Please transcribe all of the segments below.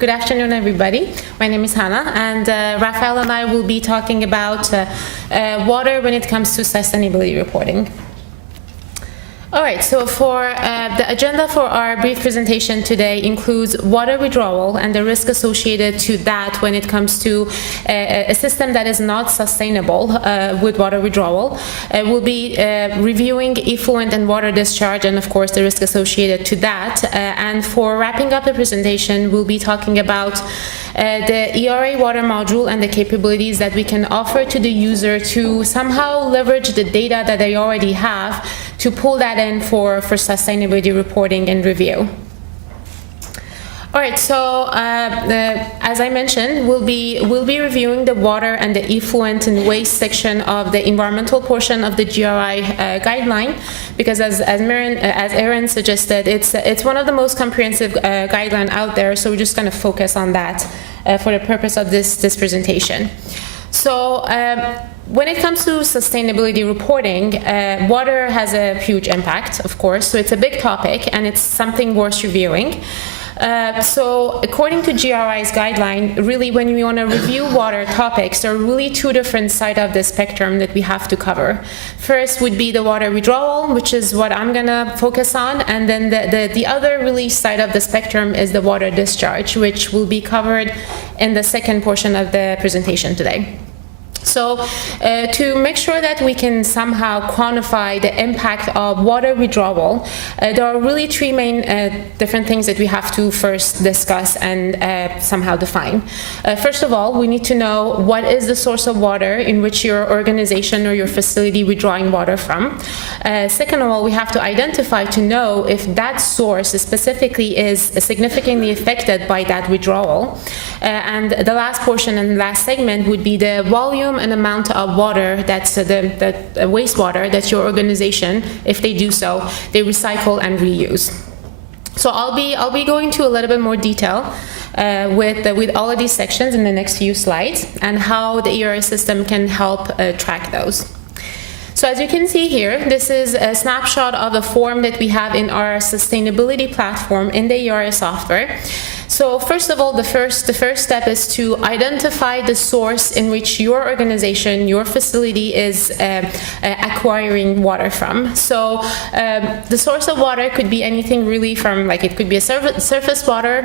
Good afternoon, everybody. My name is Hannah, and Rafael and I will be talking about water when it comes to sustainability reporting. All right, so for the agenda for our brief presentation today includes water withdrawal and the risk associated to that when it comes to a system that is not sustainable with water withdrawal. We'll be reviewing effluent and water discharge and, of course, the risk associated to that. And for wrapping up the presentation, we'll be talking about the ERA water module and the capabilities that we can offer to the user to somehow leverage the data that they already have to pull that in for sustainability reporting and review. All right, so as I mentioned, we'll be reviewing the water and the effluent and waste section of the environmental portion of the GRI guideline, because as Erin suggested, it's one of the most comprehensive guidelines out there. So we're just going to focus on that for the purpose of this presentation. So when it comes to sustainability reporting, water has a huge impact, of course. So it's a big topic, and it's something worth reviewing. So according to GRI's guideline, really when we want to review water topics, there are really two different sides of the spectrum that we have to cover. First would be the water withdrawal, which is what I'm going to focus on, and then the other really side of the spectrum is the water discharge, which will be covered in the second portion of the presentation today. So to make sure that we can somehow quantify the impact of water withdrawal, there are really three main different things that we have to first discuss and somehow define. First of all, we need to know what is the source of water in which your organization or your facility withdrawing water from. Second of all, we have to identify to know if that source specifically is significantly affected by that withdrawal. And the last portion and last segment would be the volume and amount of water that's the wastewater that your organization, if they do so, they recycle and reuse. So I'll be going to a little bit more detail with all of these sections in the next few slides and how the ERA system can help track those. So as you can see here, this is a snapshot of the form that we have in our sustainability platform in the ERA software. So first of all, the first step is to identify the source in which your organization, your facility is acquiring water from. So the source of water could be anything really from, like, it could be a surface water,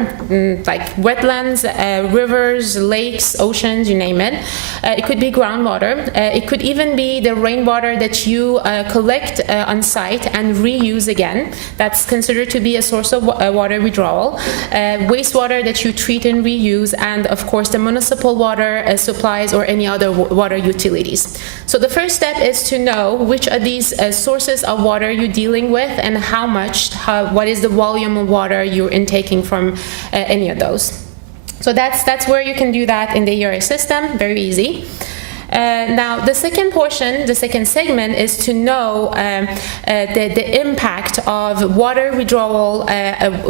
like wetlands, rivers, lakes, oceans, you name it. It could be groundwater. It could even be the rainwater that you collect on site and reuse again. That's considered to be a source of water withdrawal. Wastewater that you treat and reuse, and of course the municipal water supplies or any other water utilities. So the first step is to know which of these sources of water you're dealing with and what is the volume of water you're intaking from any of those. So that's where you can do that in the ERA system, very easy. Now, the second portion, the second segment, is to know the impact of water withdrawal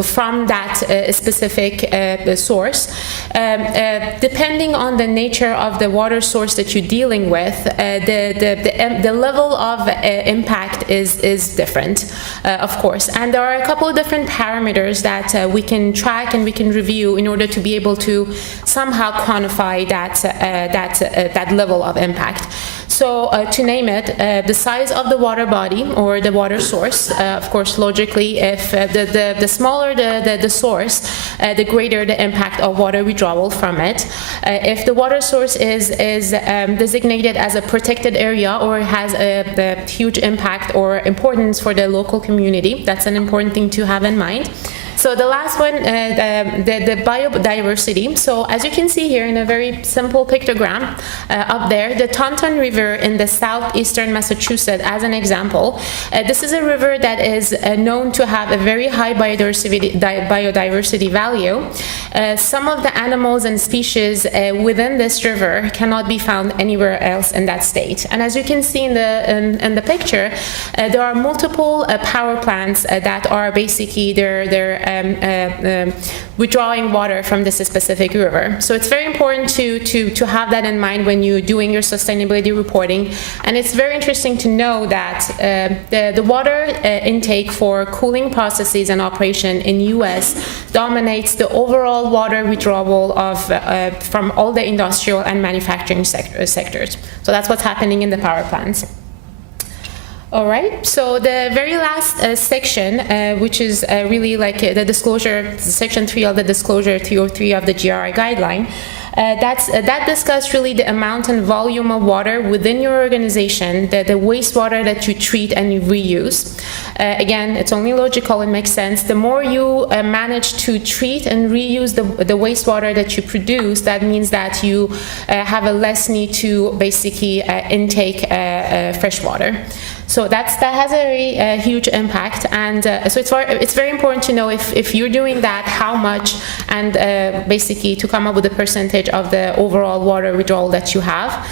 from that specific source. Depending on the nature of the water source that you're dealing with, the level of impact is different, of course. And there are a couple of different parameters that we can track and we can review in order to be able to somehow quantify that level of impact. So to name it, the size of the water body or the water source, of course, logically, if the smaller the source, the greater the impact of water withdrawal from it. If the water source is designated as a protected area or has a huge impact or importance for the local community, that's an important thing to have in mind. So the last one, the biodiversity. So as you can see here in a very simple pictogram up there, the Taunton River in the southeastern Massachusetts as an example. This is a river that is known to have a very high biodiversity value. Some of the animals and species within this river cannot be found anywhere else in that state. And as you can see in the picture, there are multiple power plants that are basically they're withdrawing water from this specific river. So it's very important to have that in mind when you're doing your sustainability reporting. And it's very interesting to know that the water intake for cooling processes and operation in US dominates the overall water withdrawal of from all the industrial and manufacturing sectors. So that's what's happening in the power plants. All right, so the very last section, which is really like the disclosure, section 3 of the disclosure 303 of the GRI guideline, that discusses really the amount and volume of water within your organization, the wastewater that you treat and you reuse. Again, it's only logical, it makes sense. The more you manage to treat and reuse the wastewater that you produce, that means that you have a less need to basically intake fresh water. So that has a very huge impact, and so it's very important to know if you're doing that, how much, and basically to come up with a percentage of the overall water withdrawal that you have.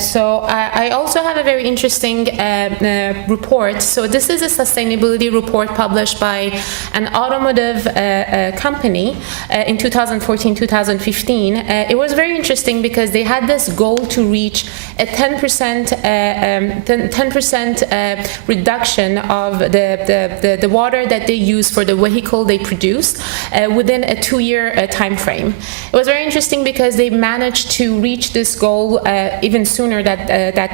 So I also have a very interesting report. So this is a sustainability report published by an automotive company in 2014-2015. It was very interesting because they had this goal to reach a 10% reduction of the water that they use for the vehicle they produce within a 2-year time frame. It was very interesting because they managed to reach this goal even sooner that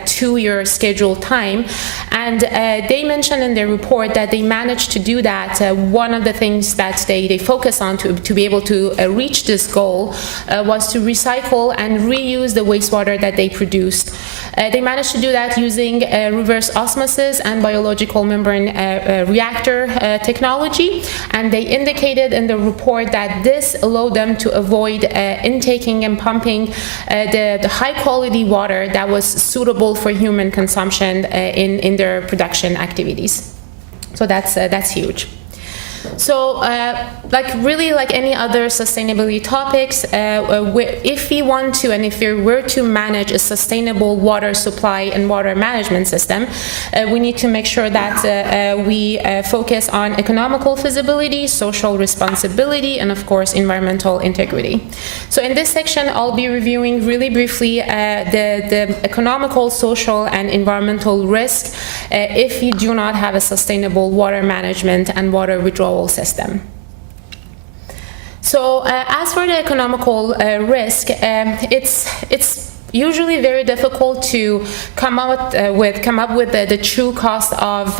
2-year scheduled time, and they mentioned in their report that they managed to do that. One of the things that they focus on to be able to reach this goal was to recycle and reuse the wastewater that they produced. They managed to do that using reverse osmosis and biological membrane reactor technology, and they indicated in the report that this allowed them to avoid intaking and pumping the high quality water that was suitable for human consumption in their production activities. So that's huge. So really like any other sustainability topics, if we want to, and if we were to manage a sustainable water supply and water management system, we need to make sure that we focus on economical feasibility, social responsibility, and of course environmental integrity. So in this section I'll be reviewing really briefly the economical, social, and environmental risk if you do not have a sustainable water management and water withdrawal system. So as for the economical risk, it's usually very difficult to come up with the true cost of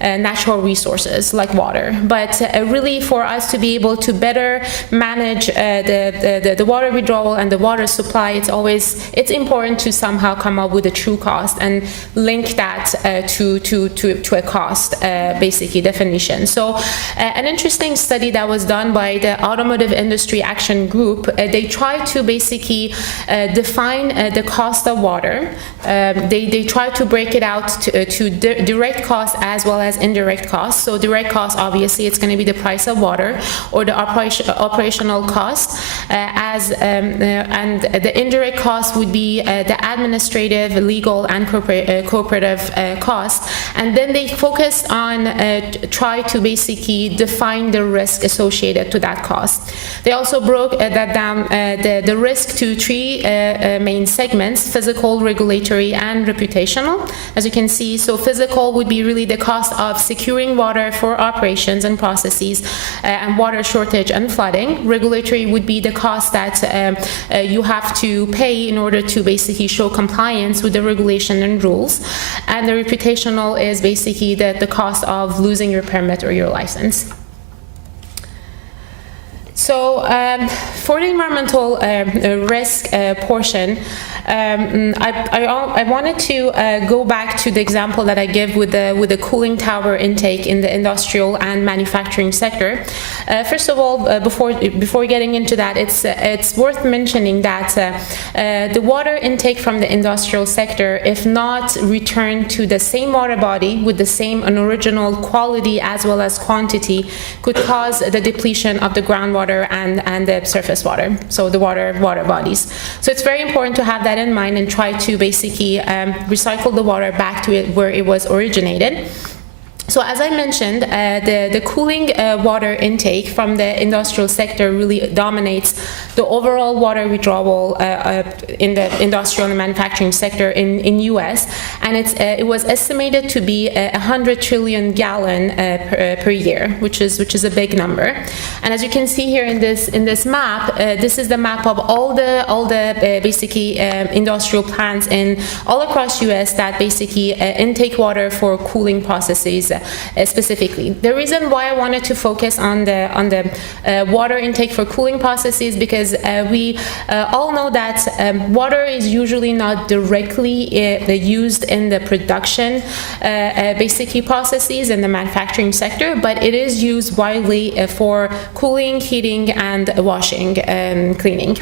natural resources like water. But really, for us to be able to better manage the water withdrawal and the water supply, it's important to somehow come up with a true cost and link that to a cost basically definition. So an interesting study that was done by the Automotive Industry Action Group, they tried to basically define the cost of water. They try to break it out to direct cost as well as indirect cost. So direct cost, obviously, it's going to be the price of water or the operational cost, and the indirect cost would be the administrative, legal, and cooperative costs. And then they focused on try to basically define the risk associated to that cost. They also broke that down, the risk to three main segments: physical, regulatory, and reputational. As you can see, so physical would be really the cost of securing water for operations and processes and water shortage and flooding. Regulatory would be the cost that you have to pay in order to basically show compliance with the regulation and rules. And the reputational is basically the cost of losing your permit or your license. So for the environmental risk portion, I wanted to go back to the example that I give with the cooling tower intake in the industrial and manufacturing sector. First of all, before getting into that, it's worth mentioning that the water intake from the industrial sector, if not returned to the same water body with the same original quality as well as quantity, could cause the depletion of the groundwater and the surface water, so the water bodies. So it's very important to have that in mind and try to basically recycle the water back to where it was originated. So as I mentioned, the cooling water intake from the industrial sector really dominates the overall water withdrawal in the industrial and manufacturing sector in US, and it was estimated to be 100 trillion gallon per year, which is a big number. And as you can see here in this map, this is the map of all the basically industrial plants in all across US that basically intake water for cooling processes. Specifically, the reason why I wanted to focus on the water intake for cooling processes because we all know that water is usually not directly used in the production basically processes in the manufacturing sector, but it is used widely for cooling, heating, and washing and cleaning.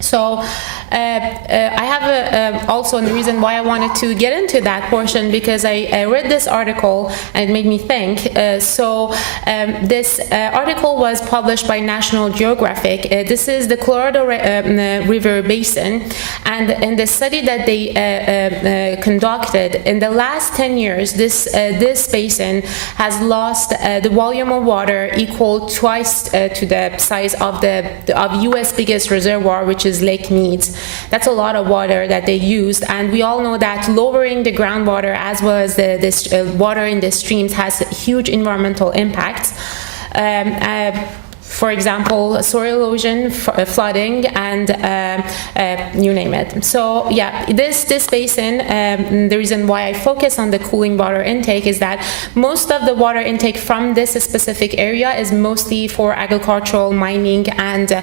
So I have also, and the reason why I wanted to get into that portion because I read this article and it made me think. This article was published by National Geographic. This is the Colorado River Basin, and in the study that they conducted in the last 10 years, this basin has lost the volume of water equal twice to the size of U.S. biggest reservoir, which is Lake Mead. That's a lot of water that they used, and we all know that lowering the groundwater as well as this water in the streams has huge environmental impacts. For example, soil erosion, flooding, and you name it. So yeah, this basin, the reason why I focus on the cooling water intake is that most of the water intake from this specific area is mostly for agricultural, mining, and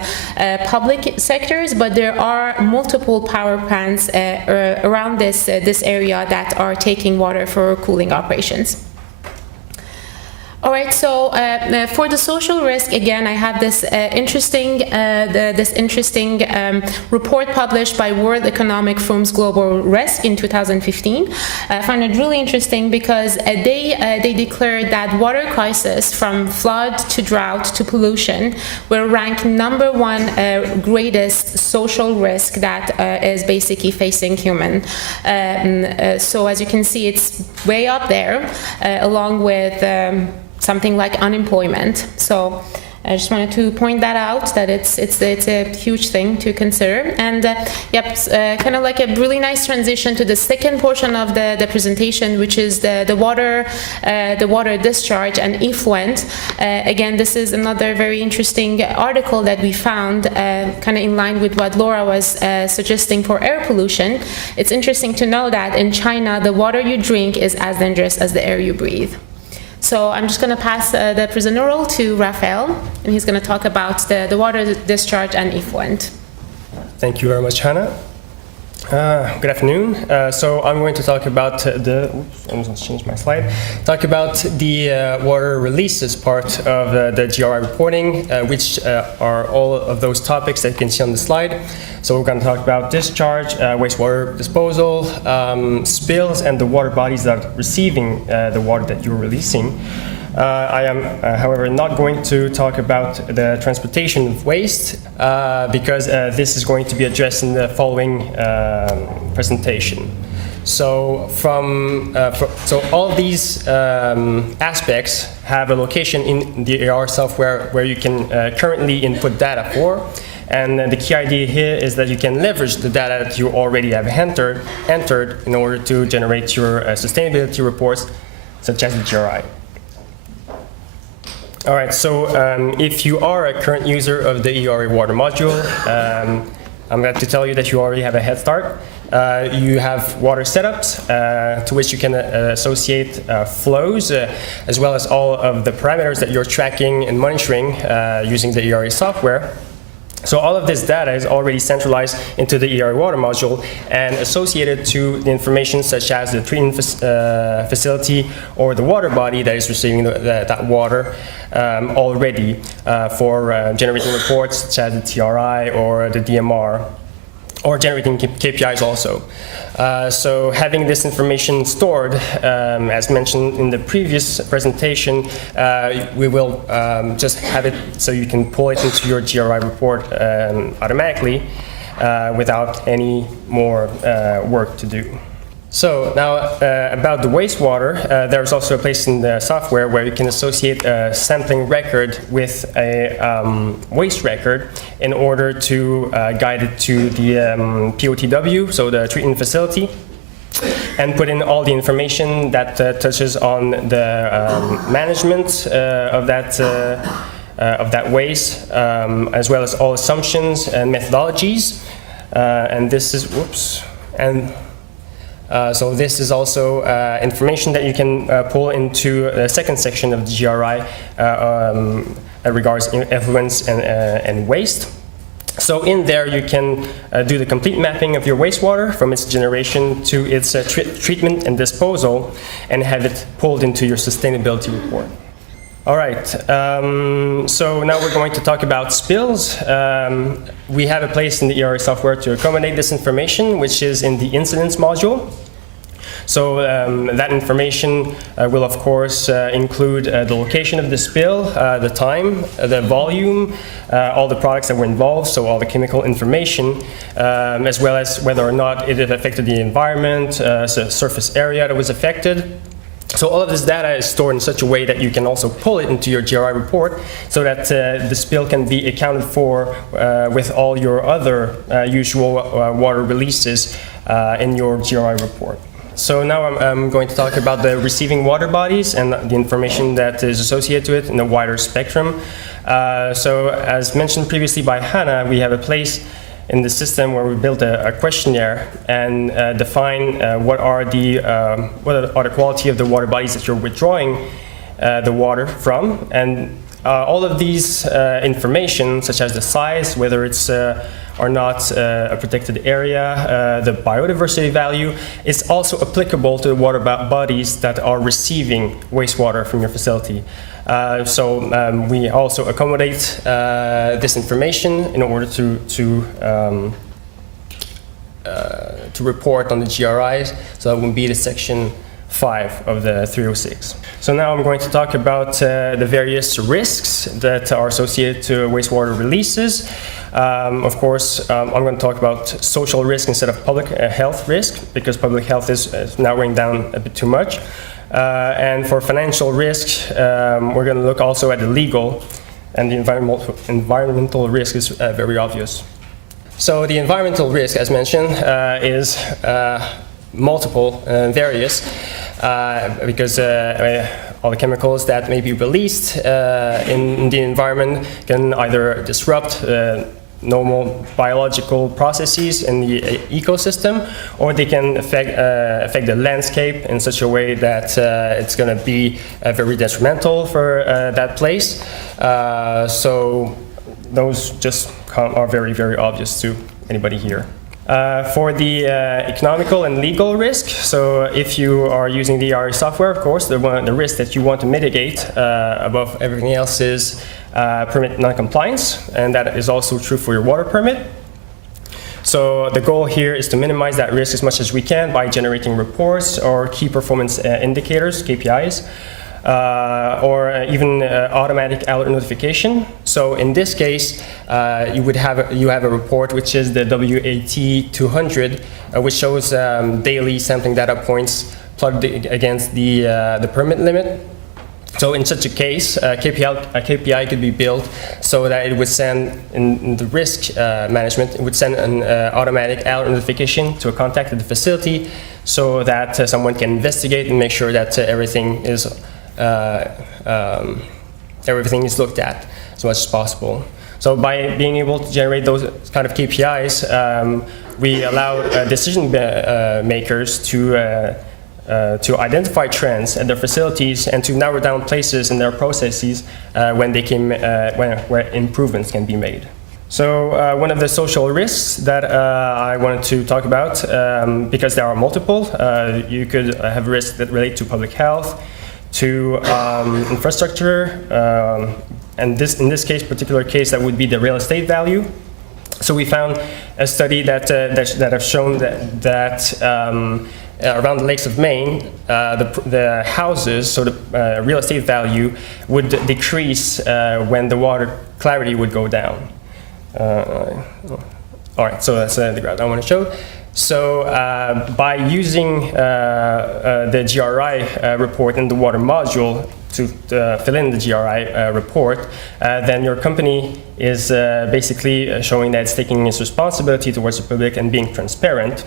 public sectors, but there are multiple power plants around this area that are taking water for cooling operations. All right, so for the social risk, again, I have this interesting report published by World Economic Forum's Global Risk in 2015. I found it really interesting because they declared that water crisis, from flood to drought to pollution, will rank #1 greatest social risk that is basically facing human. So as you can see, it's way up there, along with something like unemployment. So I just wanted to point that out, that it's a huge thing to consider. And kind of like a really nice transition to the second portion of the presentation, which is the water discharge and effluent. Again, this is another very interesting article that we found, kind of in line with what Laura was suggesting for air pollution. It's interesting to know that in China, the water you drink is as dangerous as the air you breathe. So I'm just going to pass the presenter role to Raphael, and he's going to talk about the water discharge and effluent. Thank you very much, Hannah. Good afternoon. So I'm going to talk about I'm going to change my slide. Talk about the water releases part of the GRI reporting, which are all of those topics that you can see on the slide. So we're going to talk about discharge, wastewater disposal, spills, and the water bodies that are receiving the water that you're releasing. I am, however, not going to talk about the transportation of waste because this is going to be addressed in the following presentation. So, so all these aspects have a location in the ER software where you can currently input data for. And the key idea here is that you can leverage the data that you already have entered in order to generate your sustainability reports, such as the GRI. All right, so if you are a current user of the ERA water module, I'm glad to tell you that you already have a head start. You have water setups to which you can associate flows, as well as all of the parameters that you're tracking and monitoring using the ERA software. So all of this data is already centralized into the ERA water module and associated to the information such as the treatment facility or the water body that is receiving that water already for generating reports such as the TRI or the DMR, or generating KPIs also. So having this information stored, as mentioned in the previous presentation, we will just have it so you can pull it into your GRI report automatically without any more work to do. So now about the wastewater, there's also a place in the software where you can associate a sampling record with a waste record in order to guide it to the POTW, so the treatment facility, and put in all the information that touches on the management of that waste, as well as all assumptions and methodologies. And this is, whoops, and so this is also information that you can pull into the second section of the GRI that regards effluents and waste. So in there you can do the complete mapping of your wastewater from its generation to its treatment and disposal, and have it pulled into your sustainability report. All right, so now we're going to talk about spills. We have a place in the ERA software to accommodate this information, which is in the incidents module. So that information will of course include the location of the spill, the time, the volume, all the products that were involved, so all the chemical information, as well as whether or not it affected the environment, so surface area that was affected. So all of this data is stored in such a way that you can also pull it into your GRI report, so that the spill can be accounted for with all your other usual water releases in your GRI report. So now I'm going to talk about the receiving water bodies and the information that is associated to it in a wider spectrum. So as mentioned previously by Hannah, we have a place in the system where we built a questionnaire and define what are the quality of the water bodies that you're withdrawing the water from. And all of these information, such as the size, whether it's or not a protected area, the biodiversity value, is also applicable to the water bodies that are receiving wastewater from your facility. So we also accommodate this information in order to report on the GRIs. So that will be the section 5 of the 306. So now I'm going to talk about the various risks that are associated to wastewater releases. Of course, I'm going to talk about social risk instead of public health risk, because public health is narrowing down a bit too much. And for financial risk, we're going to look also at the legal, and the environmental risk is very obvious. So the environmental risk, as mentioned, is multiple and various, because all the chemicals that may be released in the environment can either disrupt normal biological processes in the ecosystem, or they can affect the landscape in such a way that it's going to be very detrimental for that place. So those just are very, very obvious to anybody here. For the economical and legal risk, so if you are using the ERA software, of course, the risk that you want to mitigate above everything else is permit non-compliance, and that is also true for your water permit. So the goal here is to minimize that risk as much as we can by generating reports or key performance indicators, KPIs, or even automatic alert notification. So in this case, you have a report which is the WAT 200, which shows daily sampling data points plugged against the permit limit. So in such a case, a KPI could be built so that it would send, in the risk management, it would send an automatic alert notification to a contact at the facility, so that someone can investigate and make sure that everything is looked at as much as possible. So by being able to generate those kind of KPIs, we allow decision makers to identify trends at their facilities and to narrow down places in their processes where improvements can be made. So one of the social risks that I wanted to talk about, because there are multiple, you could have risks that relate to public health, to infrastructure, and in this particular case, that would be the real estate value. So we found a study that have shown that around the lakes of Maine, the houses, so the real estate value would decrease when the water clarity would go down. All right, so that's the graph I want to show. So by using the GRI report in the water module to fill in the GRI report, then your company is basically showing that it's taking its responsibility towards the public and being transparent.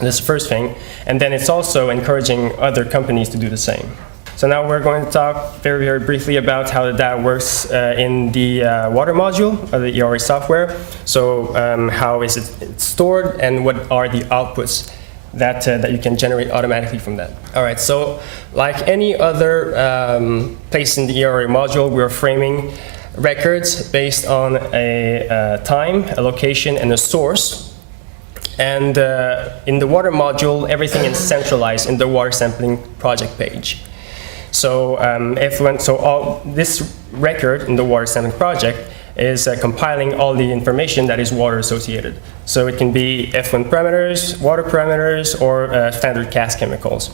That's the first thing. And then it's also encouraging other companies to do the same. So now we're going to talk very, very briefly about how the data works in the water module of the ERA software. So how is it stored and what are the outputs that you can generate automatically from that. All right, so like any other place in the ERA module, we're framing records based on a time, a location, and a source. And in the water module, everything is centralized in the water sampling project page. So this record in the water sampling project is compiling all the information that is water associated. So it can be effluent parameters, water parameters, or standard gas chemicals.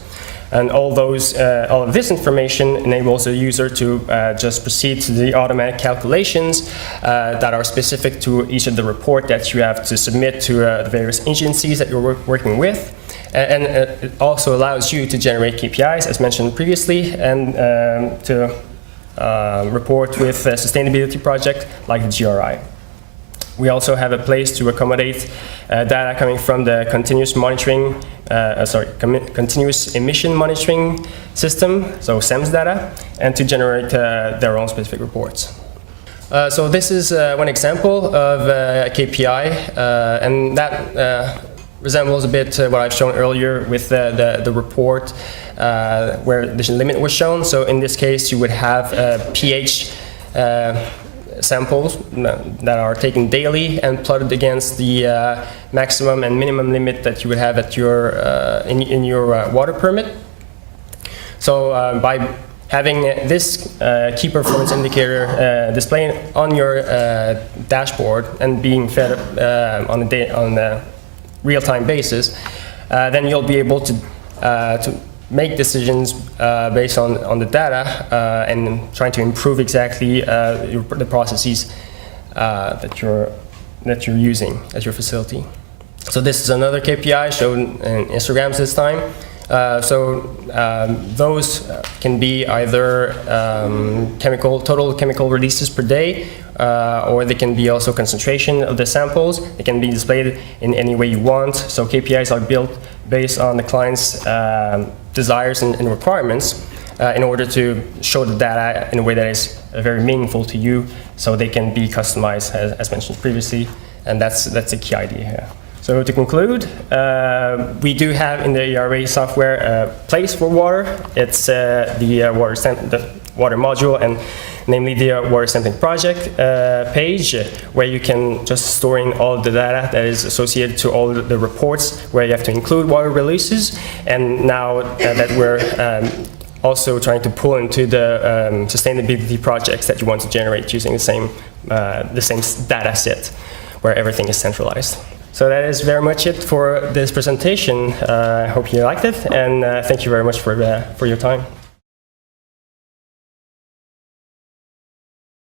And all of this information enables the user to just proceed to the automatic calculations that are specific to each of the report that you have to submit to the various agencies that you're working with. And it also allows you to generate KPIs, as mentioned previously, and to report with a sustainability project like the GRI. We also have a place to accommodate data coming from the continuous emission monitoring system, so SEMS data, and to generate their own specific reports. So this is one example of a KPI, and that resembles a bit what I've shown earlier with the report where the limit was shown. So in this case, you would have pH samples that are taken daily and plotted against the maximum and minimum limit that you would have at your in your water permit. So by having this key performance indicator displayed on your dashboard and being fed on a real-time basis, then you'll be able to make decisions based on the data and trying to improve exactly the processes that you're using at your facility. So this is another KPI shown in histograms this time. Those can be either total chemical releases per day, or they can be also concentration of the samples. They can be displayed in any way you want. So KPIs are built based on the client's desires and requirements in order to show the data in a way that is very meaningful to you, so they can be customized as mentioned previously, and that's a key idea here. So to conclude, we do have in the ERA software a place for water. It's the water module, and namely the water sampling project page, where you can just store in all the data that is associated to all the reports where you have to include water releases. And now that we're also trying to pull into the sustainability projects that you want to generate using the same data set where everything is centralized. So that is very much it for this presentation. I hope you liked it, and thank you very much for your time.